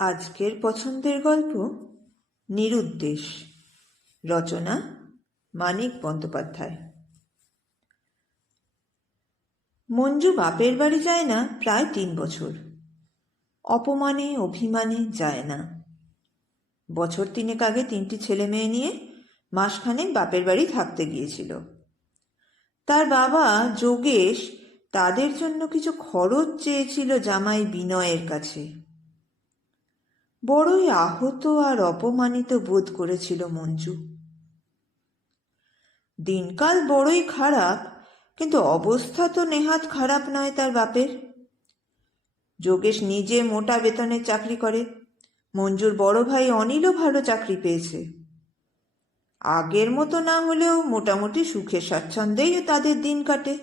আজকের পছন্দের গল্প, নিরুদ্দেশ। রচনা, মানিক বন্দ্যোপাধ্যায়। মঞ্জু বাপের বাড়ি যায় না প্রায় তিন বছর। অপমানে, অভিমানে যায় না। বছর তিনেক আগে তিনটি ছেলে মেয়ে নিয়ে মাসখানেক বাপের বাড়ি থাকতে গিয়েছিল। তার বাবা যোগেশ তাদের জন্য কিছু খরচ চেয়েছিল জামাই বিনয়ের কাছে। বড়ই আহত আর অপমানিত বোধ করেছিল মঞ্জু। দিনকাল বড়ই খারাপ, কিন্তু অবস্থা তো নেহাত খারাপ নয় তার বাপের। যোগেশ নিজে মোটা বেতনের চাকরি করে। মঞ্জুর বড় ভাই অনিলও ভালো চাকরি পেয়েছে। আগের মতো না হলেও মোটামুটি সুখে স্বাচ্ছন্দ্যেই তাদের দিন কাটে।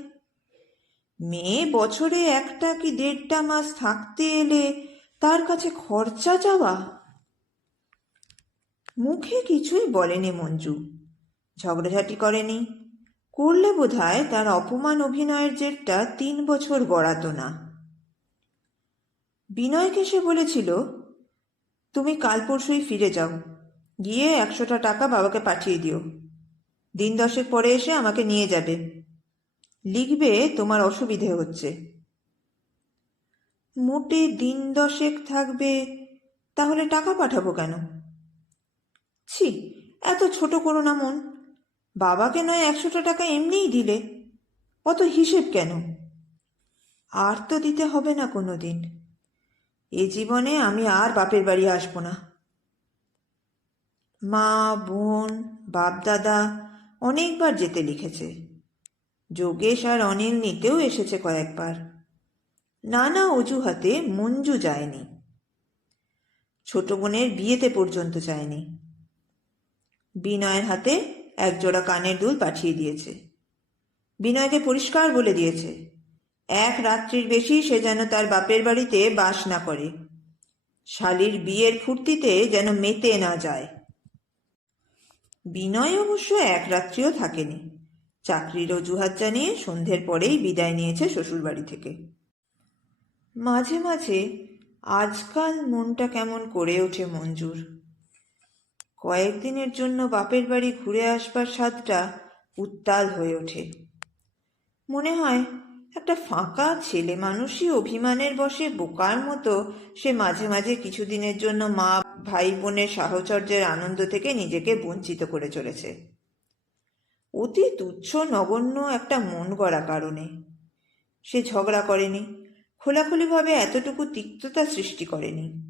মেয়ে বছরে একটা কি দেড়টা মাস থাকতে এলে তার কাছে খরচা চাওয়া? মুখে কিছুই বলেনি মঞ্জু। ঝগড়াঝাটি করেনি। করলে বোধহয় তার অপমান অভিনয়ের জেরটা তিন বছর গড়াতো না। বিনয়কে সে বলেছিল, তুমি কাল পরশুই ফিরে যাও। গিয়ে একশোটা টাকা বাবাকে পাঠিয়ে দিও। দিন দশেক পরে এসে আমাকে নিয়ে যাবে। লিখবে তোমার অসুবিধে হচ্ছে। মোটে দিন দশেক থাকবে, তাহলে টাকা পাঠাবো কেন? ছি, এত ছোট করো না মন। বাবাকে নয়, একশোটা টাকা এমনিই দিলে। অত হিসেব কেন? আর তো দিতে হবে না কোনো দিন এ জীবনে আমি আর বাপের বাড়ি আসব না। মা, বোন বাপ দাদা অনেকবার যেতে লিখেছে। যোগেশ আর অনিল নিতেও এসেছে কয়েকবার। নানা অজুহাতে মঞ্জু যায়নি। ছোট বোনের বিয়েতে পর্যন্ত যায়নি। বিনয়ের হাতে একজোড়া কানের দুল পাঠিয়ে দিয়েছে। বিনয়কে পরিষ্কার বলে দিয়েছে, এক রাত্রির বেশি সে যেন তার বাপের বাড়িতে বাস না করে। শালির বিয়ের ফুর্তিতে যেন মেতে না যায়। বিনয় অবশ্য এক রাত্রিও থাকেনি। চাকরির অজুহাত জানিয়ে সন্ধ্যের পরেই বিদায় নিয়েছে শ্বশুরবাড়ি থেকে। মাঝে মাঝে আজকাল মনটা কেমন করে ওঠে মঞ্জুর? কয়েকদিনের জন্য বাপের বাড়ি ঘুরে আসবার স্বাদটা উত্তাল হয়ে ওঠে। মনে হয় একটা ফাঁকা ছেলে মানুষই অভিমানের বসে বোকার মতো সে মাঝে মাঝে কিছুদিনের জন্য মা ভাই বোনের সাহচর্যের আনন্দ থেকে নিজেকে বঞ্চিত করে চলেছে। অতি তুচ্ছ, নগণ্য একটা মন গড়া কারণে। সে ঝগড়া করেনি খোলাখুলিভাবে এতটুকু তিক্ততা সৃষ্টি করেনি।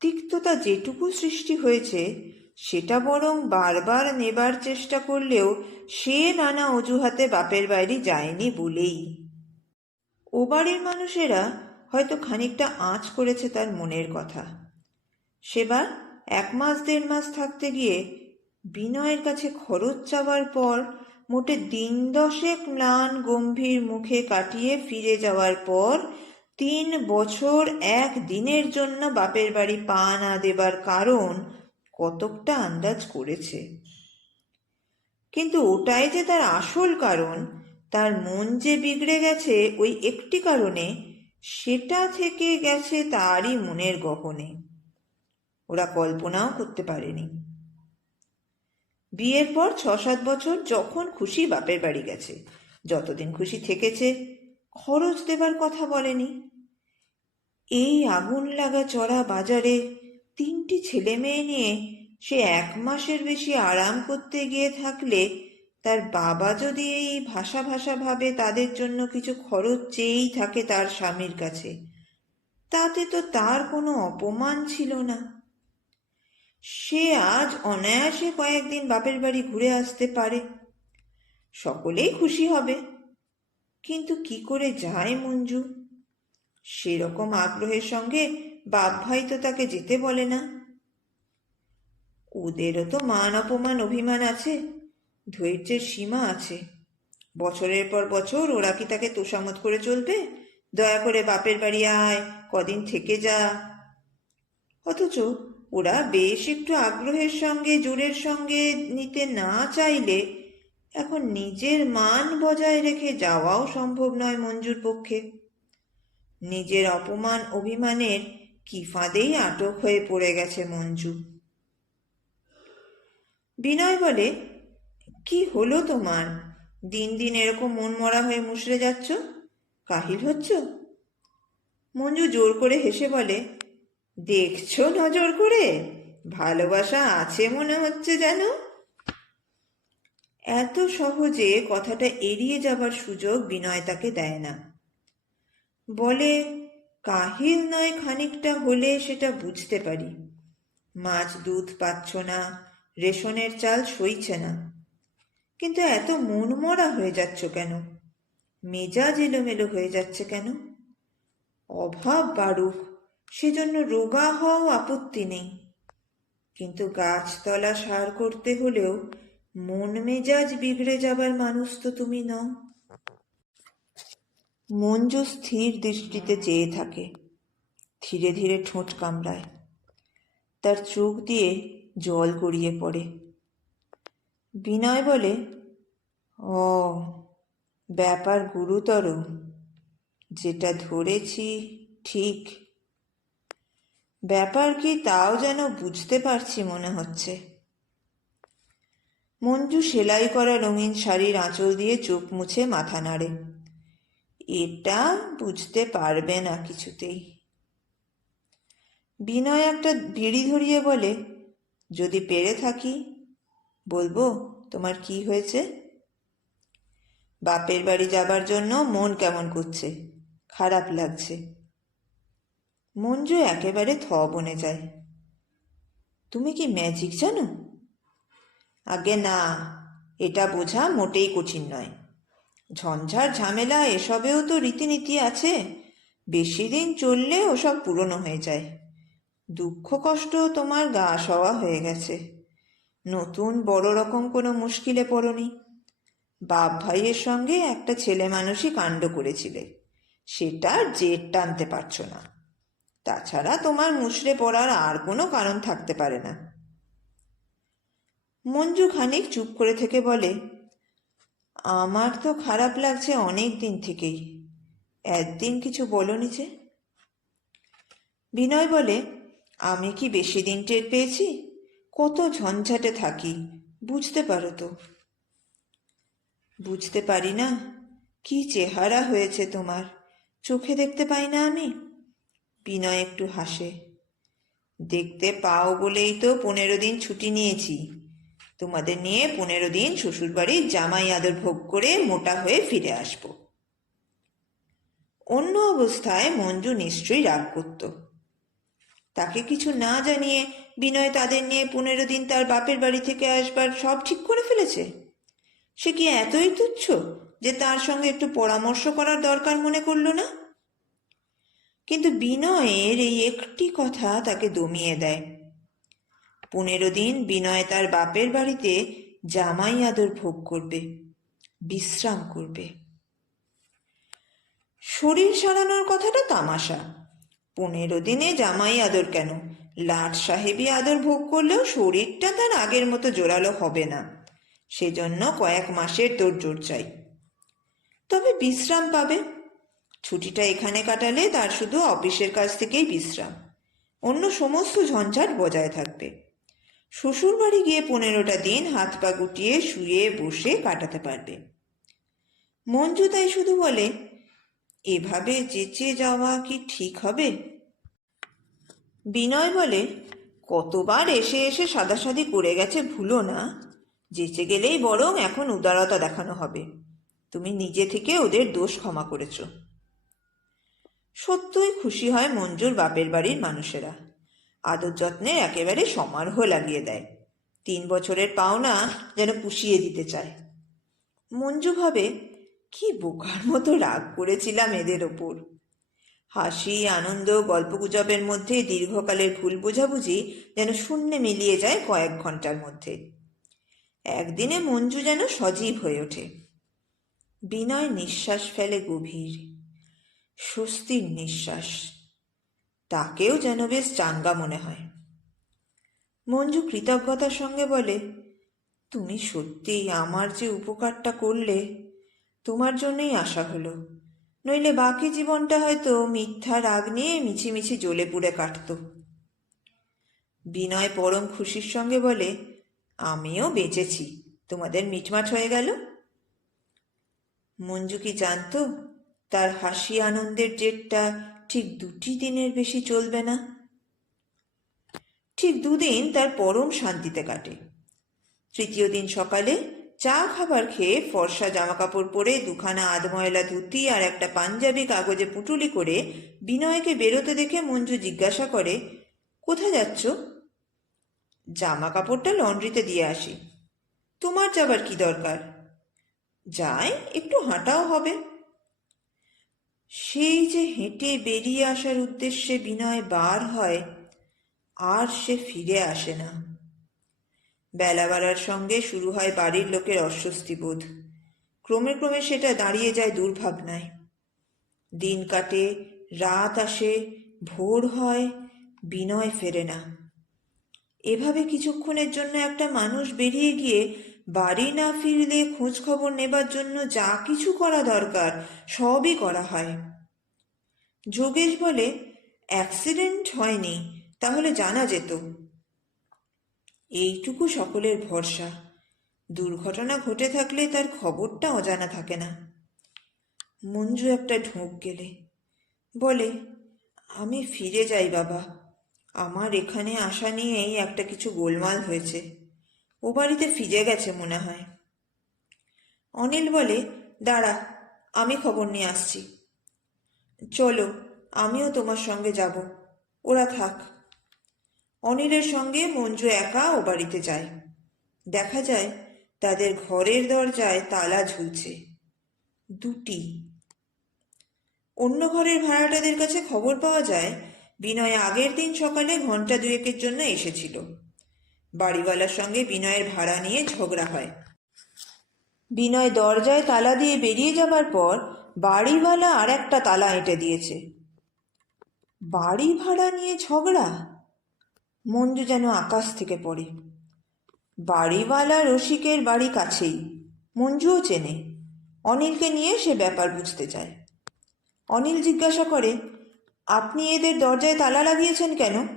তিক্ততা যেটুকু সৃষ্টি হয়েছে, সেটা বরং বারবার নেবার চেষ্টা করলেও সে নানা অজুহাতে বাপের বাইরে যায়নি বলেই। ও বাড়ির মানুষেরা হয়তো খানিকটা আঁচ করেছে তার মনের কথা। সেবার এক মাস দেড় মাস থাকতে গিয়ে বিনয়ের কাছে খরচ চাওয়ার পর মোটে দিন দশেক ম্লান গম্ভীর মুখে কাটিয়ে ফিরে যাওয়ার পর তিন বছর এক দিনের জন্য বাপের বাড়ি পা না দেবার কারণ কতকটা আন্দাজ করেছে। কিন্তু ওটাই যে তার আসল কারণ, তার মন যে বিগড়ে গেছে ওই একটি কারণে, সেটা থেকে গেছে তারই মনের গহনে। ওরা কল্পনাও করতে পারেনি। বিয়ের পর ছ সাত বছর যখন খুশি বাপের বাড়ি গেছে। যতদিন খুশি থেকেছে, খরচ দেবার কথা বলেনি। এই আগুন লাগা চড়া বাজারে তিনটি ছেলে মেয়ে নিয়ে সে এক মাসের বেশি আরাম করতে গিয়ে থাকলে তার বাবা যদি এই ভাষা ভাষা ভাবে তাদের জন্য কিছু খরচ চেয়েই থাকে তার স্বামীর কাছে, তাতে তো তার কোনো অপমান ছিল না। সে আজ অনায়াসে কয়েকদিন বাপের বাড়ি ঘুরে আসতে পারে। সকলেই খুশি হবে। কিন্তু কি করে যায় মঞ্জু? সেরকম আগ্রহের সঙ্গে বাপ ভাই তো তাকে যেতে বলে না। ওদেরও তো মান অপমান অভিমান আছে, ধৈর্যের সীমা আছে। বছরের পর বছর ওরা কি তাকে তোষামত করে চলবে? দয়া করে বাপের বাড়ি আয়, কদিন থেকে যা। অথচ ওরা বেশ একটু আগ্রহের সঙ্গে, জোরের সঙ্গে নিতে না চাইলে এখন নিজের মান বজায় রেখে যাওয়াও সম্ভব নয় মঞ্জুর পক্ষে। নিজের অপমান, অভিমানের কি ফাঁদেই আটক হয়ে পড়ে গেছে মঞ্জু। বিনয় বলে, কি হলো তোমার? দিন দিন এরকম মন মরা হয়ে মুষড়ে যাচ্ছ? কাহিল হচ্ছ? মঞ্জু জোর করে হেসে বলে দেখছ নজর করে? ভালোবাসা আছে মনে হচ্ছে যেন? এত সহজে কথাটা এড়িয়ে যাবার সুযোগ বিনয় তাকে দেয় না। বলে, কাহিল নয় খানিকটা হলে সেটা বুঝতে পারি। মাছ দুধ পাচ্ছ না, রেশনের চাল সইছে না। কিন্তু এত মনমরা হয়ে যাচ্ছ কেন? মেজাজ এলোমেলো হয়ে যাচ্ছে কেন? অভাব বাড়ুক সেজন্য রোগা হওয়াও আপত্তি নেই। কিন্তু গাছতলা সার করতে হলেও মন মেজাজ বিগড়ে যাবার মানুষ তো তুমি নও। মঞ্জু স্থির দৃষ্টিতে চেয়ে থাকে, ধীরে ধীরে ঠোঁট কামড়ায়। তার চোখ দিয়ে জল গড়িয়ে পড়ে। বিনয় বলে, ও, ব্যাপার গুরুতর। যেটা ধরেছি ঠিক ব্যাপার কি তাও যেন বুঝতে পারছি মনে হচ্ছে। মঞ্জু সেলাই করা রঙিন শাড়ির আঁচল দিয়ে চোখ মুছে মাথা নাড়ে। এটা বুঝতে পারবে না কিছুতেই। বিনয় একটা বিড়ি ধরিয়ে বলে, যদি পেরে থাকি, বলব তোমার কি হয়েছে? বাপের বাড়ি যাবার জন্য মন কেমন করছে, খারাপ লাগছে। মঞ্জু একেবারে থ বনে যায়। তুমি কি ম্যাজিক জানো? আগে না, এটা বোঝা মোটেই কঠিন নয়। ঝঞ্ঝার ঝামেলা, এসবেও তো রীতিনীতি আছে। বেশি দিন চললে ওসব পুরনো হয়ে যায়। দুঃখ কষ্ট তোমার গা সওয়া হয়ে গেছে। নতুন বড় রকম কোনো মুশকিলে পড়নি। বাপ ভাইয়ের সঙ্গে একটা ছেলে মানুষই কাণ্ড করেছিলে। সেটা জেদ টানতে পারছ না। তাছাড়া তোমার মুষড়ে পড়ার আর কোনো কারণ থাকতে পারে না। মঞ্জু খানিক চুপ করে থেকে বলে, আমার তো খারাপ লাগছে অনেক দিন থেকেই। একদিন কিছু বলনি যে? বিনয় বলে, আমি কি বেশি দিন টের পেয়েছি? কত ঝঞ্ঝাটে থাকি, বুঝতে পারো তো? বুঝতে পারি না। কি চেহারা হয়েছে তোমার? চোখে দেখতে পাই না আমি? বিনয় একটু হাসে। দেখতে পাও বলেই তো পনেরো দিন ছুটি নিয়েছি। তোমাদের নিয়ে পনেরো দিন শ্বশুরবাড়ির জামাই আদর ভোগ করে মোটা হয়ে ফিরে আসব অন্য অবস্থায় মঞ্জু নিশ্চয়ই রাগ করত। তাকে কিছু না জানিয়ে বিনয় তাদের নিয়ে পনেরো দিন তার বাপের বাড়ি থেকে আসবার সব ঠিক করে ফেলেছে? সে কি এতই তুচ্ছ যে তার সঙ্গে একটু পরামর্শ করার দরকার মনে করল না? কিন্তু বিনয়ের এই একটি কথা তাকে দমিয়ে দেয়। পনেরো দিন বিনয় তার বাপের বাড়িতে জামাই আদর ভোগ করবে, বিশ্রাম করবে। শরীর সারানোর কথাটা তামাশা। পনেরো দিনে জামাই আদর কেন? লাট সাহেবী আদর ভোগ করলেও শরীরটা তার আগের মতো জোরালো হবে না। সেজন্য কয়েক মাসের তোড়জোড় চাই। তবে বিশ্রাম পাবে। ছুটিটা এখানে কাটালে তার শুধু অফিসের কাছ থেকেই বিশ্রাম। অন্য সমস্ত ঝঞ্ঝাট বজায় থাকবে। শ্বশুর বাড়ি গিয়ে পনেরোটা দিন হাত পা গুটিয়ে শুয়ে বসে কাটাতে পারবে। মঞ্জু তাই শুধু বলে, এভাবে চেঁচে যাওয়া কি ঠিক হবে? বিনয় বলে, কতবার এসে এসে সাদাসাদি করে গেছে ভুলো না। যেচে গেলেই বরং এখন উদারতা দেখানো হবে। তুমি নিজে থেকে ওদের দোষ ক্ষমা করেছ। সত্যই খুশি হয় মঞ্জুর বাপের বাড়ির মানুষেরা। আদর যত্নে একেবারে সমারোহ লাগিয়ে দেয়। তিন বছরের পাওনা যেন পুষিয়ে দিতে চায়। মঞ্জু ভাবে, কি বোকার মতো রাগ করেছিলাম এদের ওপর। হাসি, আনন্দ, গল্পগুজবের মধ্যে দীর্ঘকালের ভুল বোঝাবুঝি যেন শূন্যে মিলিয়ে যায় কয়েক ঘণ্টার মধ্যে। একদিনে মঞ্জু যেন সজীব হয়ে ওঠে। বিনয় নিঃশ্বাস ফেলে গভীর। স্বস্তির নিঃশ্বাস। তাকেও যেন বেশ চাঙ্গা মনে হয়। মঞ্জু কৃতজ্ঞতার সঙ্গে বলে, তুমি সত্যিই আমার যে উপকারটা করলে, তোমার জন্যই আশা হলো। নইলে বাকি জীবনটা হয়তো মিথ্যা রাগ নিয়ে মিছিমিছি জ্বলে পুড়ে কাটত। বিনয় পরম খুশির সঙ্গে বলে, আমিও বেঁচেছি। তোমাদের মিটমাট হয়ে গেল? মঞ্জু কি জানতো? তার হাসি আনন্দের জেটটা ঠিক দুটি দিনের বেশি চলবে না। ঠিক দুদিন তার পরম শান্তিতে কাটে। তৃতীয় দিন সকালে চা খাবার খেয়ে ফর্সা জামাকাপড় পরে দুখানা আধময়লা ধুতি আর একটা পাঞ্জাবি কাগজে পুটুলি করে বিনয়কে বেরোতে দেখে মঞ্জু জিজ্ঞাসা করে, কোথায় যাচ্ছ? জামা কাপড়টা লন্ড্রিতে দিয়ে আসি। তোমার যাবার কি দরকার? যাই, একটু হাঁটাও হবে। সেই যে হেঁটে বেরিয়ে আসার উদ্দেশ্যে বিনয় বার হয়, আর সে ফিরে আসে না। বেলা বাড়ার সঙ্গে শুরু হয় বাড়ির লোকের অস্বস্তি বোধ ক্রমে ক্রমে সেটা দাঁড়িয়ে যায় দুর্ভাবনায়। দিন কাটে, রাত আসে, ভোর হয়, বিনয় ফেরে না। এভাবে কিছুক্ষণের জন্য একটা মানুষ বেরিয়ে গিয়ে বাড়ি না ফিরলে খোঁজ খবর নেবার জন্য যা কিছু করা দরকার, সবই করা হয়। যোগেশ বলে, অ্যাক্সিডেন্ট হয়নি, তাহলে জানা যেত। এইটুকু সকলের ভরসা। দুর্ঘটনা ঘটে থাকলে তার খবরটা অজানা থাকে না। মঞ্জু একটা ঢোক গেলে, বলে, আমি ফিরে যাই বাবা। আমার এখানে আসা নিয়েই একটা কিছু গোলমাল হয়েছে। ও বাড়িতে ফিরে গেছে মনে হয়। অনিল বলে, দাঁড়া, আমি খবর নিয়ে আসছি। চলো, আমিও তোমার সঙ্গে যাব। ওরা থাক। অনিলের সঙ্গে মঞ্জু একা ও বাড়িতে যায়। দেখা যায়, তাদের ঘরের দরজায় তালা ঝুলছে। দুটি। অন্য ঘরের ভাড়াটাদের কাছে খবর পাওয়া যায়, বিনয় আগের দিন সকালে ঘণ্টা দুয়েকের জন্য এসেছিল। বাড়িওয়ালার সঙ্গে বিনয়ের ভাড়া নিয়ে ঝগড়া হয়। বিনয় দরজায় তালা দিয়ে বেরিয়ে যাবার পর বাড়িওয়ালা আর একটা তালা এঁটে দিয়েছে। বাড়ি ভাড়া নিয়ে ঝগড়া? মঞ্জু যেন আকাশ থেকে পড়ে। বাড়িওয়ালা রসিকের বাড়ি কাছেই। মঞ্জুও চেনে। অনিলকে নিয়ে সে ব্যাপার বুঝতে চায়। অনিল জিজ্ঞাসা করে, আপনি এদের দরজায় তালা লাগিয়েছেন কেন?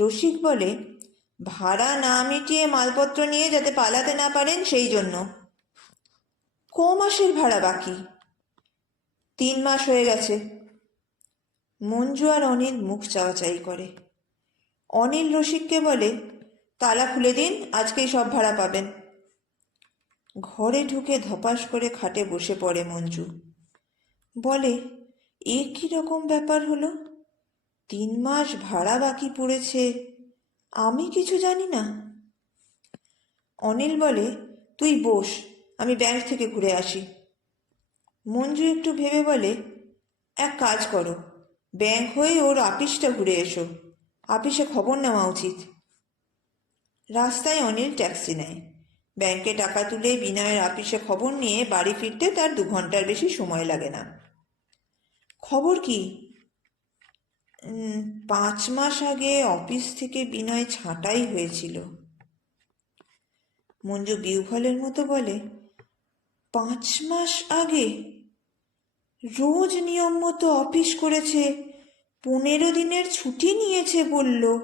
রসিক বলে ভাড়া না মিটিয়ে মালপত্র নিয়ে যাতে পালাতে না পারেন, সেই জন্য। ক মাসের ভাড়া বাকি। তিন মাস হয়ে গেছে। মঞ্জু আর অনিল মুখ চাওয়াচাই করে। অনিল রসিককে বলে, তালা খুলে দিন, আজকেই সব ভাড়া পাবেন। ঘরে ঢুকে ধপাস করে খাটে বসে পড়ে মঞ্জু। বলে, এ কী রকম ব্যাপার হলো? তিন মাস ভাড়া বাকি পড়েছে। আমি কিছু জানি না। অনিল বলে, তুই বস, আমি ব্যাংক থেকে ঘুরে আসি। মঞ্জু একটু ভেবে বলে, এক কাজ করো, ব্যাংক হয়ে ওর আপিসটা ঘুরে এসো। আপিসে খবর নেওয়া উচিত। রাস্তায় অনিল ট্যাক্সি নেয়। ব্যাংকে টাকা তুলে বিনয়ের আপিসে খবর নিয়ে বাড়ি ফিরতে তার দু ঘণ্টার বেশি সময় লাগে না। খবর কি? পাঁচ মাস আগে অফিস থেকে বিনয় ছাঁটাই হয়েছিল। মঞ্জু বিউফলের মতো বলে, পাঁচ মাস আগে? রোজ নিয়ম মতো অফিস করেছে, পনেরো দিনের ছুটি নিয়েছে বলল।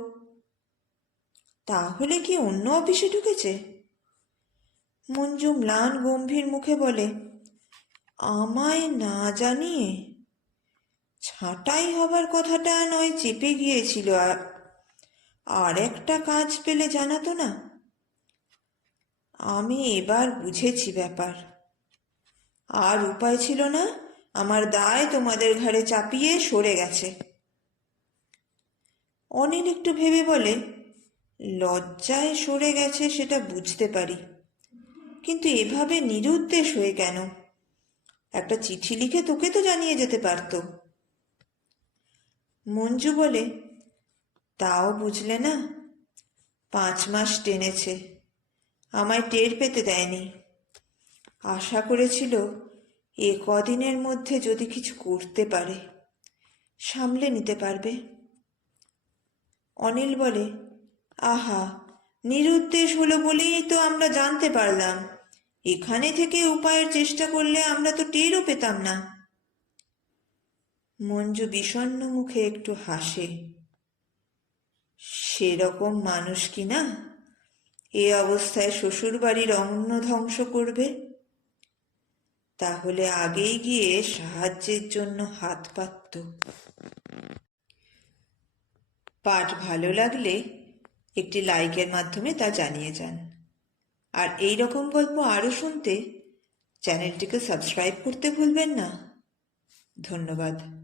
তাহলে কি অন্য অফিসে ঢুকেছে? মঞ্জু ম্লান গম্ভীর মুখে বলে, আমায় না জানিয়ে ছাঁটাই হবার কথাটা নয়, চেপে গিয়েছিল। আর একটা কাজ পেলে জানাতো না? আমি এবার বুঝেছি ব্যাপার। আর উপায় ছিল না, আমার দায় তোমাদের ঘাড়ে চাপিয়ে সরে গেছে। অনিল একটু ভেবে বলে, লজ্জায় সরে গেছে সেটা বুঝতে পারি। কিন্তু এভাবে নিরুদ্দেশ হয়ে কেন? একটা চিঠি লিখে তোকে তো জানিয়ে যেতে পারতো। মঞ্জু বলে, তাও বুঝলে না? পাঁচ মাস টেনেছে, আমায় টের পেতে দেয়নি। আশা করেছিল এ কদিনের মধ্যে যদি কিছু করতে পারে, সামলে নিতে পারবে। অনিল বলে, আহা, নিরুদ্দেশ হলো বলেই তো আমরা জানতে পারলাম। এখানে থেকে উপায়ের চেষ্টা করলে আমরা তো টেরও পেতাম না। মঞ্জু বিষণ্ণ মুখে একটু হাসে। সেরকম মানুষ কি না? এ অবস্থায় শ্বশুরবাড়ির অন্ন ধ্বংস করবে? তাহলে আগেই গিয়ে সাহায্যের জন্য হাত পাতত। পাঠ ভালো লাগলে একটি লাইকের মাধ্যমে তা জানিয়ে যান। আর এই রকম গল্প আরও শুনতে চ্যানেলটিকে সাবস্ক্রাইব করতে ভুলবেন না। ধন্যবাদ।